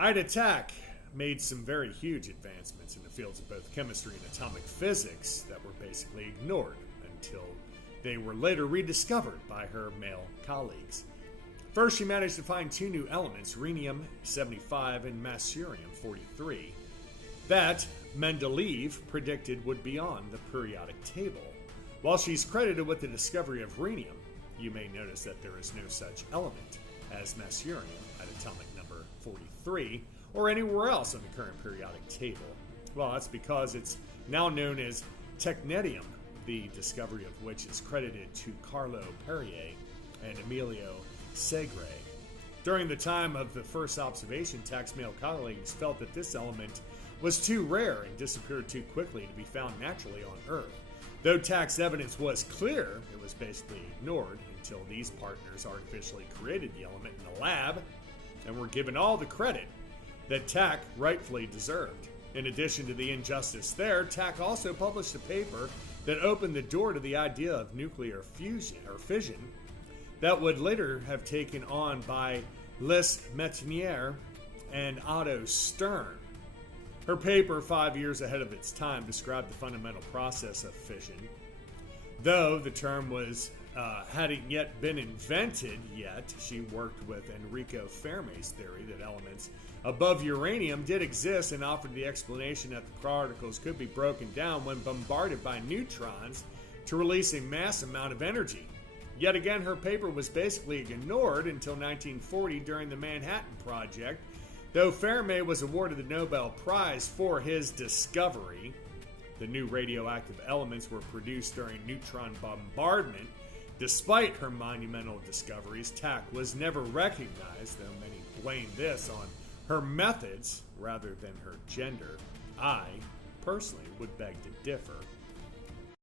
Ida Tacke made some very huge advancements in the fields of both chemistry and atomic physics that were basically ignored until they were later rediscovered by her male colleagues. First, she managed to find two new elements, rhenium-75 and massurium-43, that Mendeleev predicted would be on the periodic table. While she's credited with the discovery of rhenium, you may notice that there is no such element as massurium at atomic number 43 or anywhere else on the current periodic table. Well, that's because it's now known as technetium, the discovery of which is credited to Carlo Perrier and Emilio Segre. During the time of the first observation, Tacke's male colleagues felt that this element was too rare and disappeared too quickly to be found naturally on Earth. Though Tacke's evidence was clear, it was basically ignored until these partners artificially created the element in the lab and were given all the credit that Tacke rightfully deserved. In addition to the injustice there, Tacke also published a paper that opened the door to the idea of nuclear fusion or fission that would later have taken on by Les Metenier and Otto Stern. Her paper, 5 years ahead of its time, described the fundamental process of fission. Though the term hadn't yet been invented yet, she worked with Enrico Fermi's theory that elements above uranium did exist and offered the explanation that the particles could be broken down when bombarded by neutrons to release a mass amount of energy. Yet again, her paper was basically ignored until 1940 during the Manhattan Project. Though Fermi was awarded the Nobel Prize for his discovery, the new radioactive elements were produced during neutron bombardment. Despite her monumental discoveries, Tacke was never recognized, though many blame this on her methods rather than her gender. I, personally, would beg to differ.